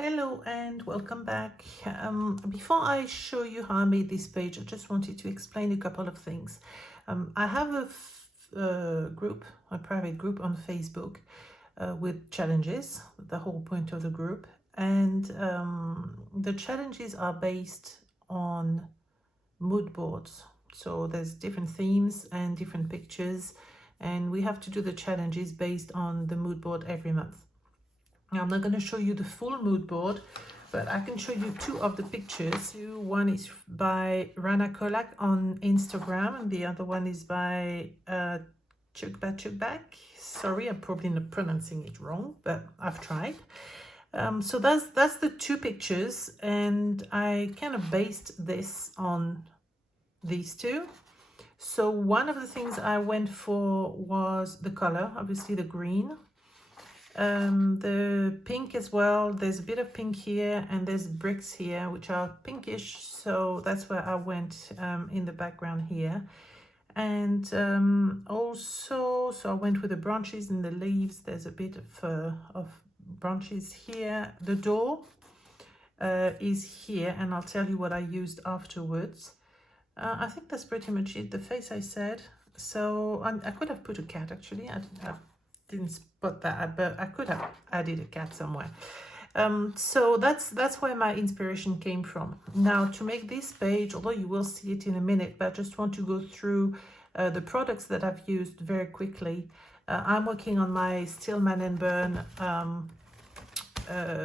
Hello and welcome back. Before I show you how I made this page, I just wanted to explain a couple of things. I have a private group on Facebook with challenges, the whole point of the group. And the challenges are based on mood boards. So there's different themes and different pictures, and we have to do the challenges based on the mood board every month. Now, I'm not going to show you the full mood board, but I can show you two of the pictures. One is by Rana Kolak on Instagram, and the other one is by Tugba. Sorry, I'm probably not pronouncing it wrong, but I've tried. So that's the two pictures, and I kind of based this on these two. So one of the things I went for was the color, obviously the green. The pink as well. There's a bit of pink here, and there's bricks here which are pinkish, so that's where I went in the background here. And also, so I went with the branches and the leaves. There's a bit of branches here. The door is here, and I'll tell you what I used afterwards. I think that's pretty much it. The face I said. So I could have put a cat, actually. I didn't spot that, but I could have added a cat somewhere. So that's where my inspiration came from. Now, to make this page, although you will see it in a minute, but I just want to go through the products that I've used very quickly. I'm working on my Stillman and Burn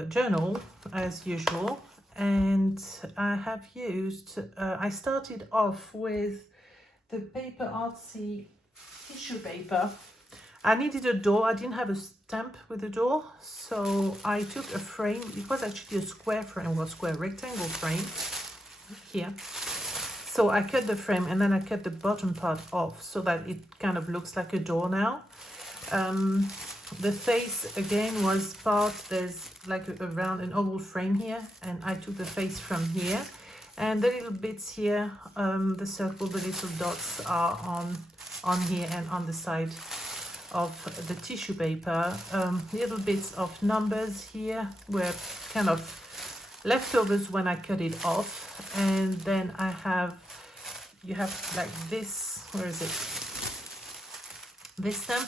journal as usual, and I have used, I started off with the Paper Artsy tissue paper. I needed a door. I didn't have a stamp with a door, so I took a frame. It was actually a square frame, or square rectangle frame here. So I cut the frame, and then I cut the bottom part off so that it kind of looks like a door now. The face again was part, there's like a round, an oval frame here, and I took the face from here. And the little bits here, the circle, the little dots are on here and on the side of the tissue paper. Little bits of numbers here were kind of leftovers when I cut it off. And then you have like this, where is it? This stamp.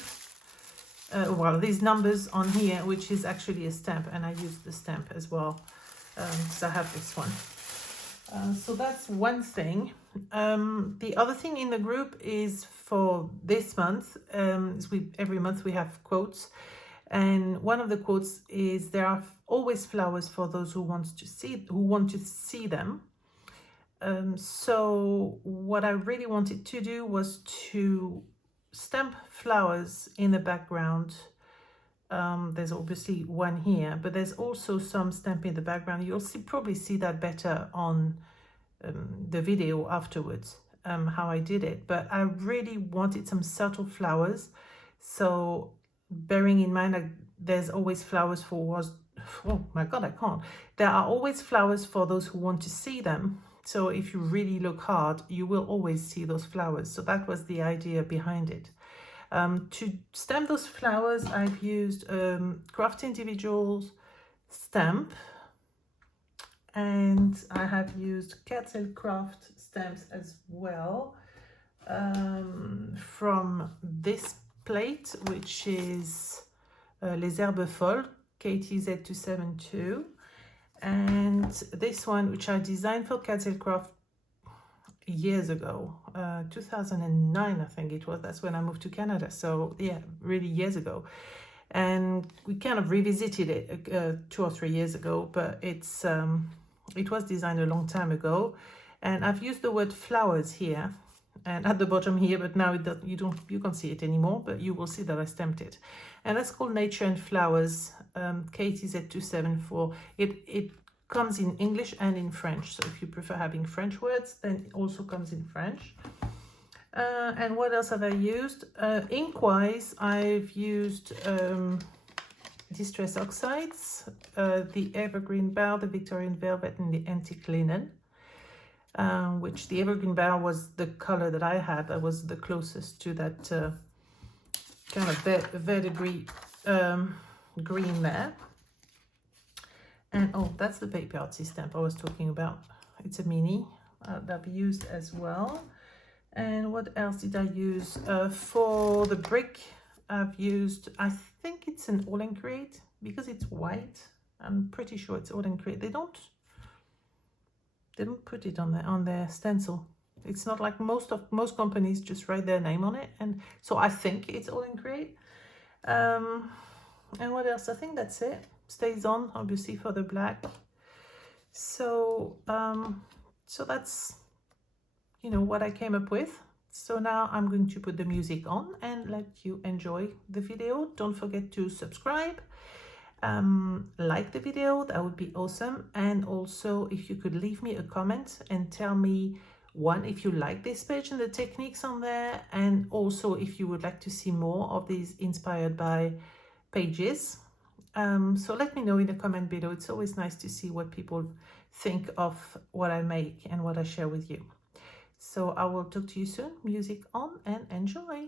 Well, these numbers on here, which is actually a stamp, and I used the stamp as well. So I have this one. So that's one thing. The other thing in the group is for this month, every month we have quotes, and one of the quotes is, there are always flowers for those who want to see them. So what I really wanted to do was to stamp flowers in the background. There's obviously one here, but there's also some stamp in the background. You'll probably see that better on the video afterwards, how I did it. But I really wanted some subtle flowers. So bearing in mind, there's always flowers for, oh my God, I can't. There are always flowers for those who want to see them. So if you really look hard, you will always see those flowers. So that was the idea behind it. To stamp those flowers, I've used Craft Individuals stamp, and I have used Kettle Craft stamps as well, from this plate, which is Les Herbes Folles, KTZ272, and this one, which I designed for Kettle Craft years ago, 2009 I think it was. That's when I moved to Canada, so yeah, really years ago. And we kind of revisited it 2 or 3 years ago, but it was designed a long time ago. And I've used the word flowers here and at the bottom here, but now you can't see it anymore, but you will see that I stamped it. And that's called Nature and Flowers, KTZ274. It comes in English and in French, so if you prefer having French words, then it also comes in French. And what else have I used? Ink-wise, I've used Distress Oxides, the Evergreen Bough, the Victorian Velvet, and the Antique Linen, which the Evergreen Bough was the color that I had. That was the closest to that kind of verdigris green there. And oh, that's the paper artsy stamp I was talking about. It's a mini that I've used as well. And what else did I use? For the brick, I've used, I think it's an all and create because it's white. I'm pretty sure it's all and create. They don't put it on their stencil. It's not like most companies just write their name on it, and so I think it's all in create. And what else? I think that's it. Stays on obviously for the black. So so that's, you know, what I came up with. So now I'm going to put the music on and let you enjoy the video. Don't forget to subscribe, like the video, that would be awesome. And also if you could leave me a comment and tell me, one, if you like this page and the techniques on there, and also if you would like to see more of these inspired by pages. So let me know in the comment below. It's always nice to see what people think of what I make and what I share with you. So I will talk to you soon. Music on and enjoy.